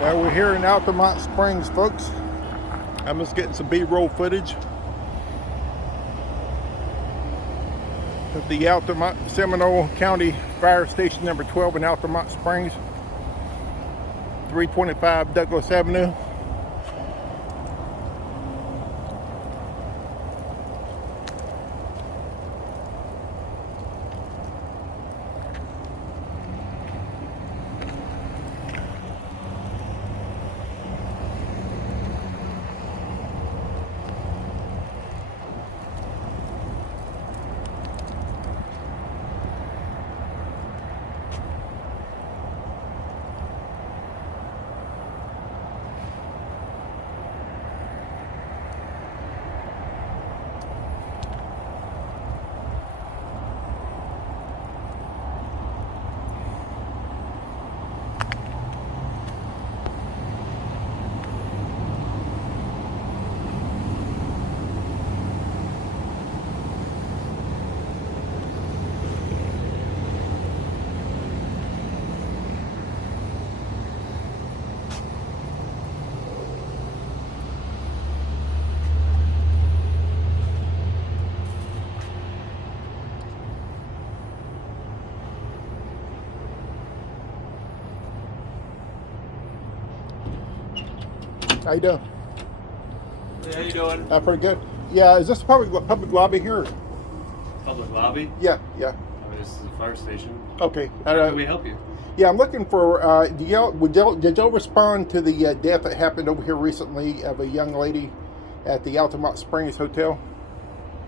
We're here in Altamont Springs, folks. I'm just getting some B-roll footage of the Altamont Seminole County Fire Station number 12 in Altamont Springs, 325 Douglas Avenue. How you doing? Hey, how you doing? Pretty good. Yeah, is this a public lobby here? Public lobby? Yeah. I mean, this is a fire station. Okay. How can we help you? Yeah, I'm looking for. Did y'all respond to the death that happened over here recently of a young lady at the Altamont Springs Hotel?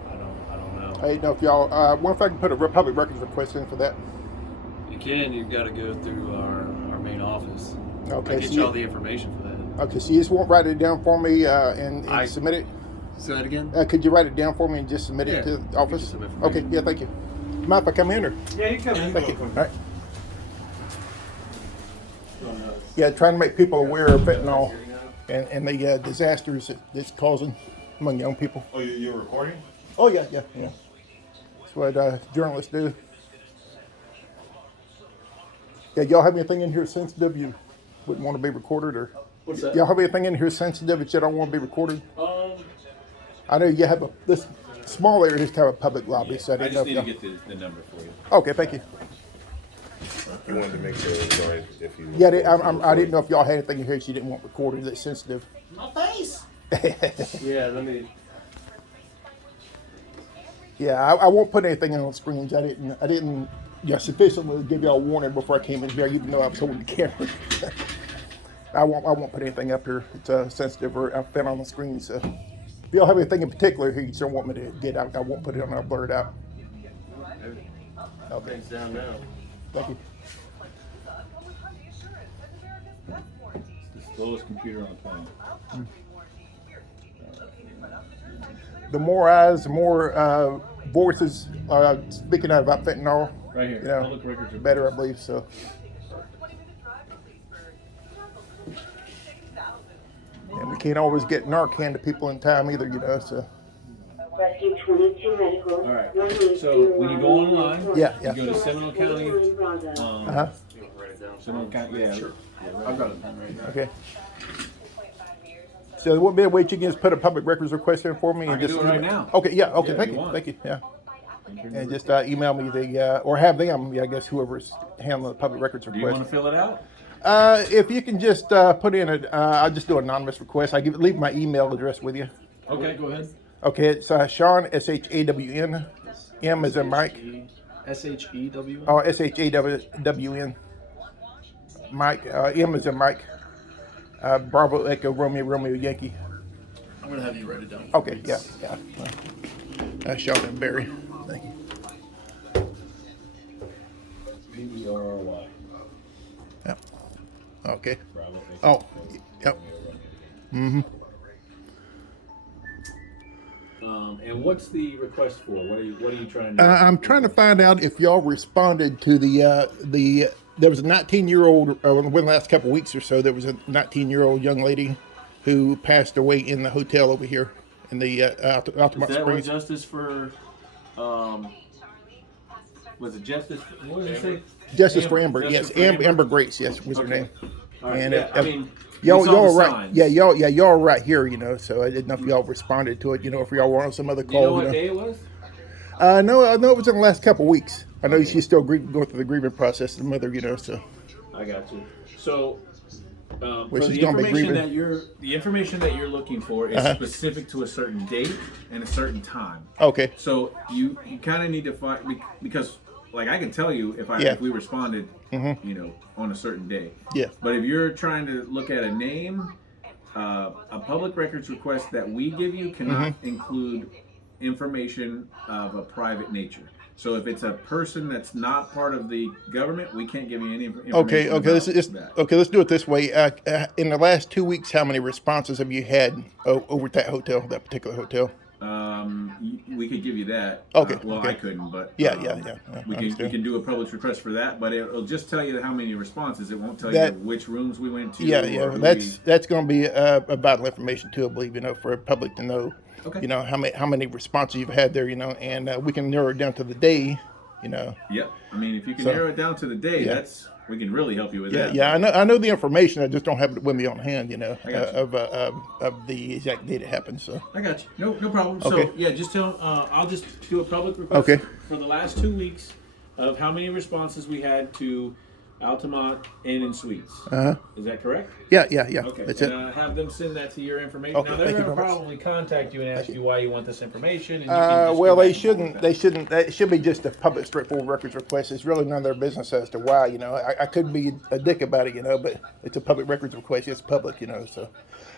I don't know. I didn't know if y'all. Wonder if I can put a public records request in for that. You can. You've got to go through our main office. Okay. I get you all the information for that. Okay, so you just won't write it down for me and submit it? Say that again? Could you write it down for me and just submit it to the office? Okay, yeah, thank you. Mind if I come in or? Yeah, you come in. Thank you. All right. Yeah, trying to make people aware of fentanyl and the disasters it's causing among young people. Oh, you're recording? Oh, yeah. That's what journalists do. Yeah, y'all have anything in here sensitive you wouldn't want to be recorded, or? What's that? Y'all have anything in here sensitive that you don't want to be recorded? I know you have this small area is kind of a public lobby, so I I didn't know just if need y'all. to get the number for you. Okay, thank you. You wanted to make sure it was all right if you... Yeah, I didn't know if y'all had anything in here that you didn't want recorded that's sensitive. My face. Yeah, let me. Yeah, I won't put anything on screens. I didn't sufficiently give y'all warning before I came in here, even though I was holding the camera. I won't put anything up here. It's sensitive or I've been on the screen. So if y'all have anything in particular here you don't want me to get, I won't put it on. I'll blur it out. Okay. It's down now. Thank you. It's the slowest computer on the planet. The more eyes, the more voices speaking out about fentanyl. Right here. You know, Public records are better, I believe. So. And we can't always get Narcan to people in time either, So. All right. So when you go online, Yeah. you go to Seminole County. Seminole County. Yeah, sure. I've got it right here. Okay. So there won't be a way you can just put a public records request in for me and I can just do it right now. Okay. Yeah. Okay. Yeah, thank if you. you want. Thank you. Yeah. And just email me the or have them. I guess whoever's handling the public records Do you want request. to fill it out? If you can just put in I'll just do an anonymous request. Leave my email address with you. Okay, go ahead. Okay, it's Sean, SHAWN, M as in Mike. SHEW. Oh, SHAWN, Mike, M as in Mike. Bravo Echo Romeo Yankee. I'm gonna have you write it down. Okay, yeah. Sean and Barry. Thank you. BERRY. Yep. Okay. Bravo. Oh, yep. Mm-hmm. And what's the request for? What are you trying to do? I'm trying to find out if y'all responded to the there was a 19-year-old within the last couple of weeks or so. There was a 19-year-old young lady who passed away in the hotel over here in the Altamont Is that what Springs. Justice for? Was it Justice? What did you say? Justice for Amber. Justice Yes, for Amber? Amber Grace. Yes, was her Okay. name. All right. And Yeah, I mean, y'all we saw the right. signs. Y'all right here, so I didn't know if y'all responded to it, if y'all were on some other Do you know call, what day it was? No, I know it was in the last couple of weeks. I know Okay. she's still going through the grieving process, the mother, so. I got you. So, Well, for she's the gonna be information grieving. the information that you're looking for is specific to a certain date and a certain time. Okay. So you kind of need to find, because like I can tell you if we responded, on a certain day. Yeah. But if you're trying to look at a name, a public records request that we give you cannot include information of a private nature. So if it's a person that's not part of the government, we can't give you any information. Okay. about that. Okay. Let's do it this way. In the last 2 weeks, how many responses have you had over at that particular hotel? We could give you that. Okay, Well, okay. I couldn't, but Yeah. we I can understand. do a public request for that, but it'll just tell you how many responses. It won't tell That- you which rooms we went to. Yeah. Or who That's going to be a vital information too, I believe. For the public to know. Okay. How many responses you've had there. And we can narrow it down to the day. Yep. I mean, if you can So, narrow it down to the day, yeah. we can really help you with Yeah, that. yeah, I know the information. I just don't have it with me on hand, I got you. of the exact date it happened. So I got you. No problem. Okay. So yeah, just tell. I'll just do a public request Okay. for the last 2 weeks of how many responses we had to Altamont Inn and Suites. Is that correct? yeah, Okay. that's and, it. have them send that to your information. Okay, Now they're thank you going to very much. probably contact you and ask you why you want this information. And you can just Well, go they back and forth with shouldn't. It should be just a public, straightforward records request. It's really none of their business as to why. I could be a dick about it, but it's a public records request. It's public, So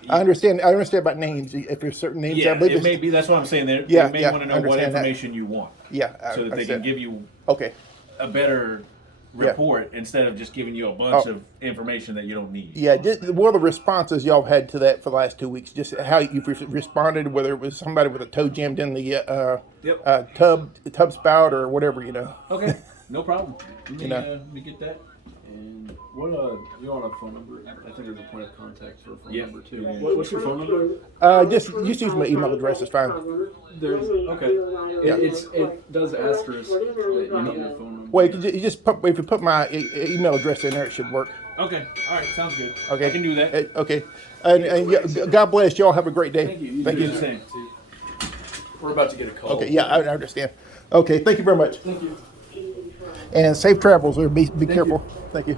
I understand. I understand about names. If there's certain names, Yeah, I believe it may be. That's what I'm saying. They Yeah, may yeah, want to know what understand that. information you want. Yeah, So that they can give you Okay. a better report instead of just giving you a bunch of information that you don't need. Yeah, what are the responses y'all had to that for the last 2 weeks? Just how you've responded, whether it was somebody with a toe jammed in the tub spout or whatever, Okay, no problem. Let me get that. And what you want a phone number? I think there's a point of contact for a phone Yeah. number too. What's your phone number? Just use my email address. It's fine. It does asterisk that you need a phone number. Well, you just if you put my email address in there, it should work. Okay, all right, sounds good. Okay, I can do that. Okay, and God bless y'all. Have a great day. Thank you. Thank do you. the same. We're about to get a call. Okay, yeah, I understand. Okay, thank you very much. Thank you. And safe travels. Or be careful. Thank you.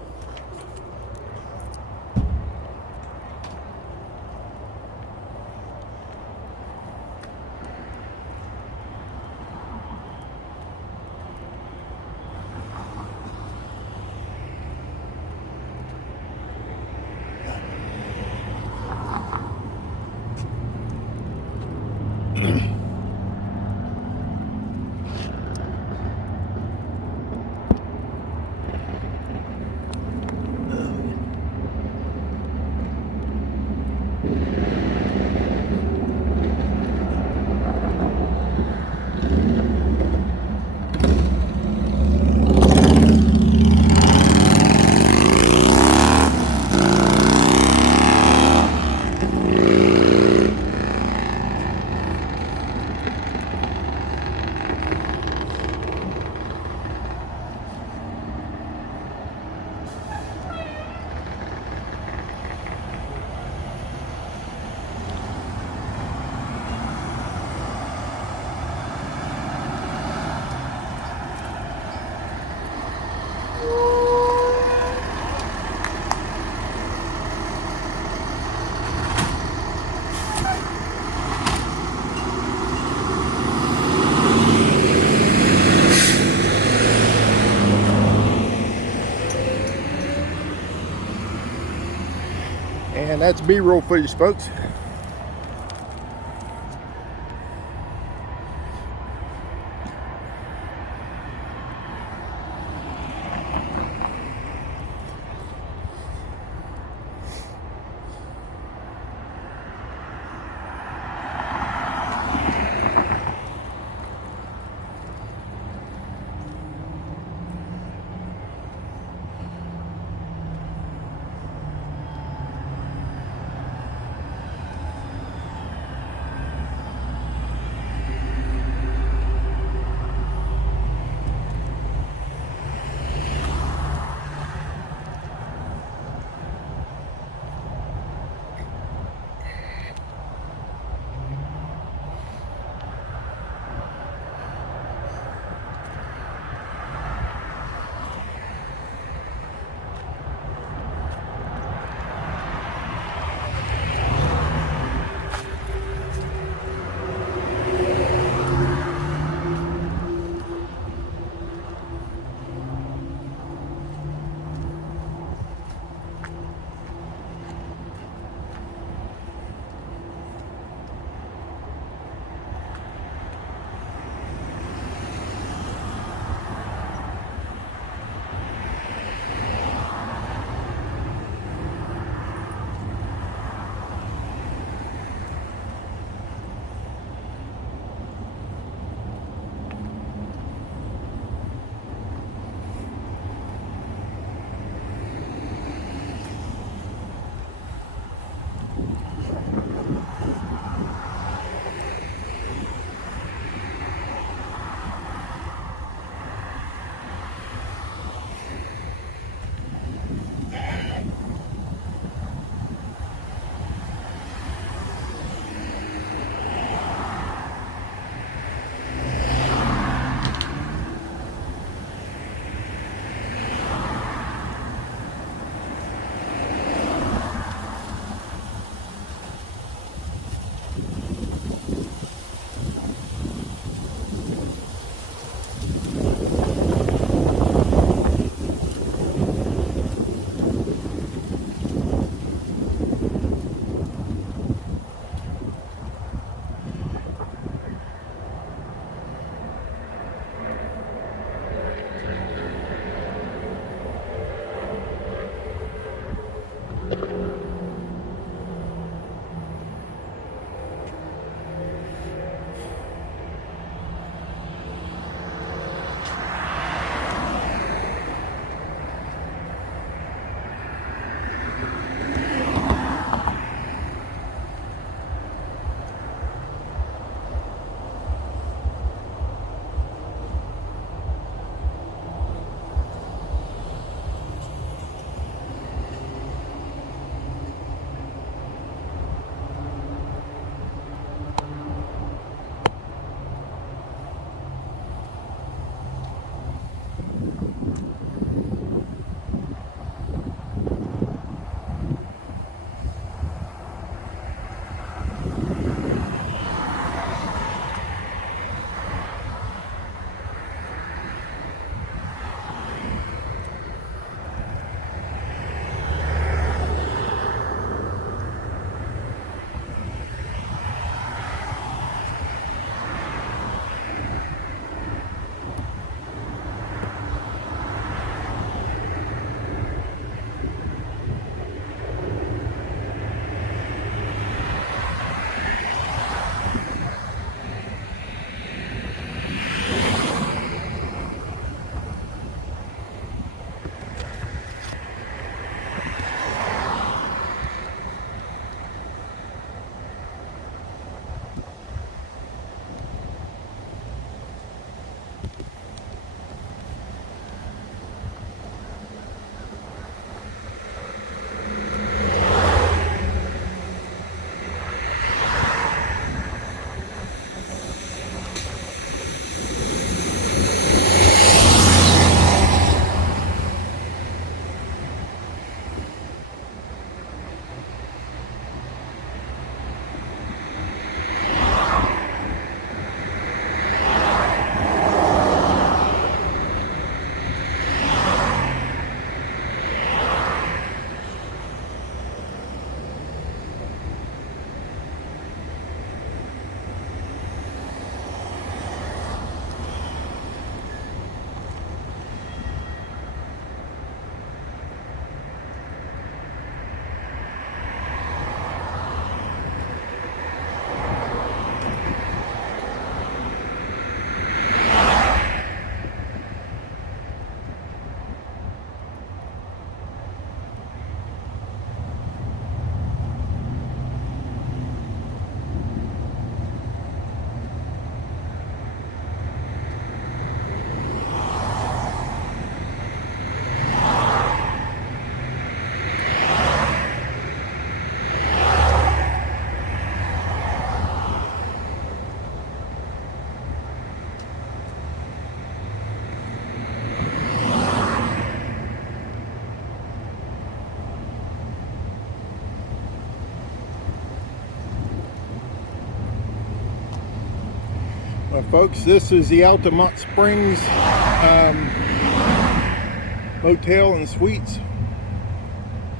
And that's B-roll footage, folks. Folks, this is the Altamont Springs Motel and Suites,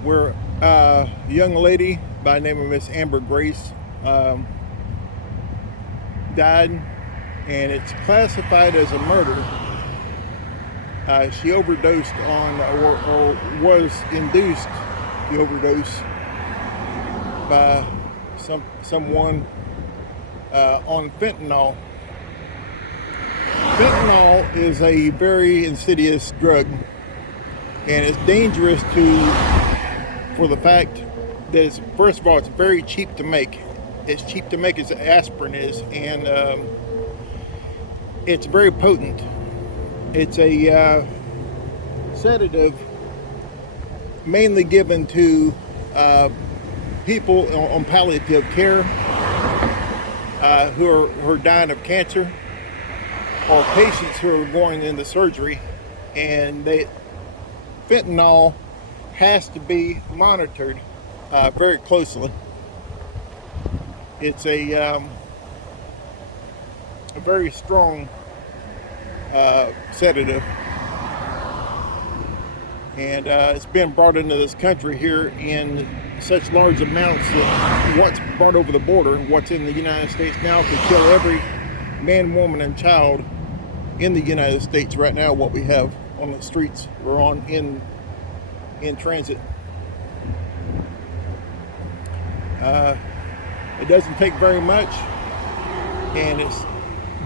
where a young lady by the name of Miss Amber Grace died, and it's classified as a murder. She overdosed on, or was induced to overdose by someone on fentanyl. Fentanyl is a very insidious drug, and it's dangerous for the fact that it's, first of all, it's very cheap to make. It's cheap to make as aspirin is, and it's very potent. It's a sedative mainly given to people on palliative care who are dying of cancer, or patients who are going into surgery, and fentanyl has to be monitored very closely. It's a very strong sedative, and it's been brought into this country here in such large amounts that what's brought over the border, what's in the United States now, could kill every man, woman, and child in the United States right now. What we have on the streets or in transit. It doesn't take very much, and it's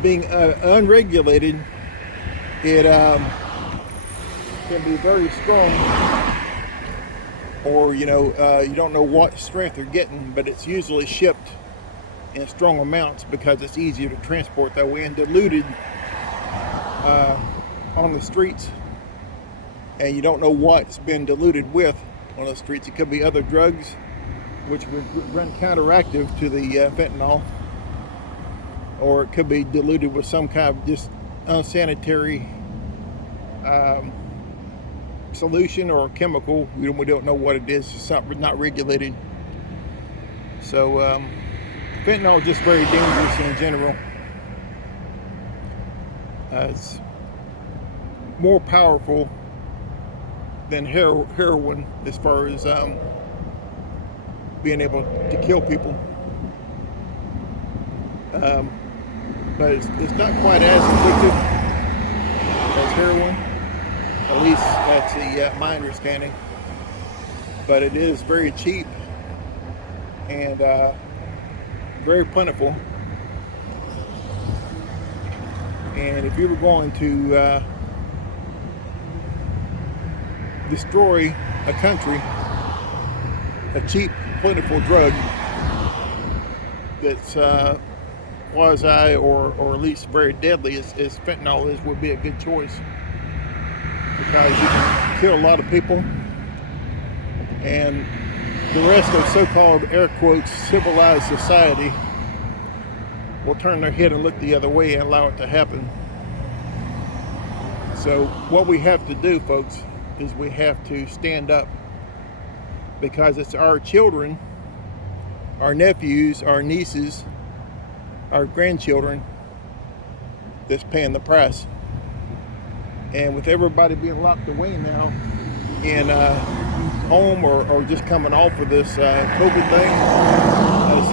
being unregulated. It can be very strong, or you don't know what strength you're getting, but it's usually shipped in strong amounts because it's easier to transport that way, and diluted on the streets, and you don't know what it's been diluted with on the streets. It could be other drugs which would run counteractive to the fentanyl, or it could be diluted with some kind of just unsanitary solution or chemical. We don't know what it is. It's not regulated. So fentanyl is just very dangerous in general. It's more powerful than heroin as far as being able to kill people. But it's not quite as addictive as heroin. At least that's my understanding. But it is very cheap and very plentiful. And if you were going to destroy a country, a cheap, plentiful drug that's quasi or at least very deadly as fentanyl is, would be a good choice, because you can kill a lot of people, and the rest of so-called, air quotes, civilized society will turn their head and look the other way and allow it to happen. So what we have to do, folks, is we have to stand up, because it's our children, our nephews, our nieces, our grandchildren that's paying the price. And with everybody being locked away now in home or just coming off of this COVID thing, this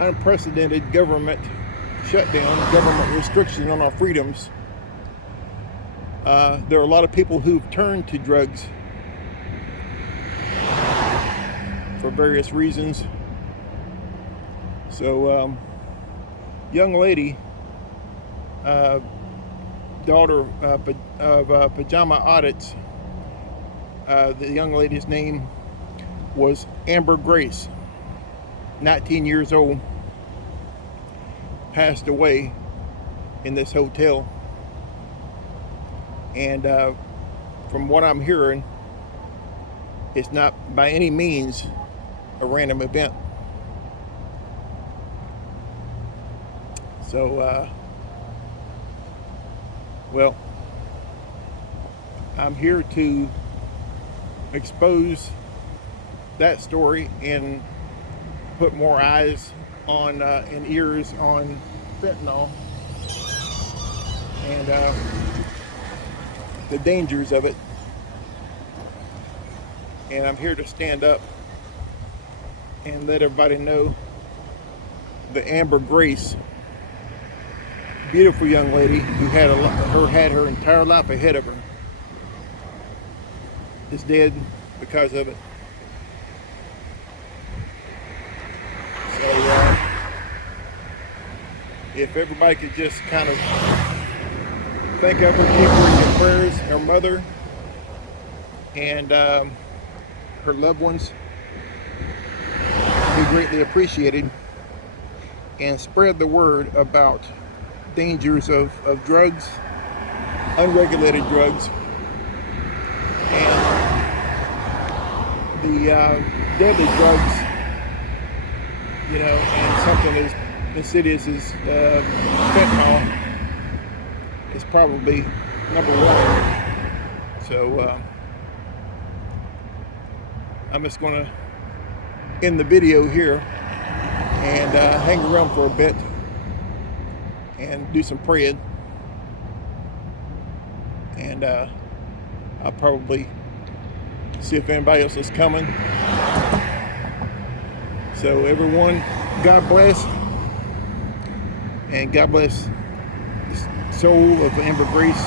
unprecedented government shutdown, government restriction on our freedoms, there are a lot of people who've turned to drugs for various reasons. So, young lady, daughter of Pajama Audits, the young lady's name was Amber Grace, 19 years old, passed away in this hotel. And from what I'm hearing, it's not by any means a random event. So, well, I'm here to expose that story and put more eyes on and ears on fentanyl and the dangers of it. And I'm here to stand up and let everybody know the Amber Grace, beautiful young lady who had her entire life ahead of her, is dead because of it. So if everybody could just kind of think of her, keep her in your prayers, her mother and her loved ones, be greatly appreciated, and spread the word about dangers of drugs, unregulated drugs, and the deadly drugs, you know, and something as insidious as fentanyl is probably number one. So I'm just going to end the video here and hang around for a bit and do some praying, and I'll probably see if anybody else is coming. So everyone, God bless, and God bless the soul of Amber Grace.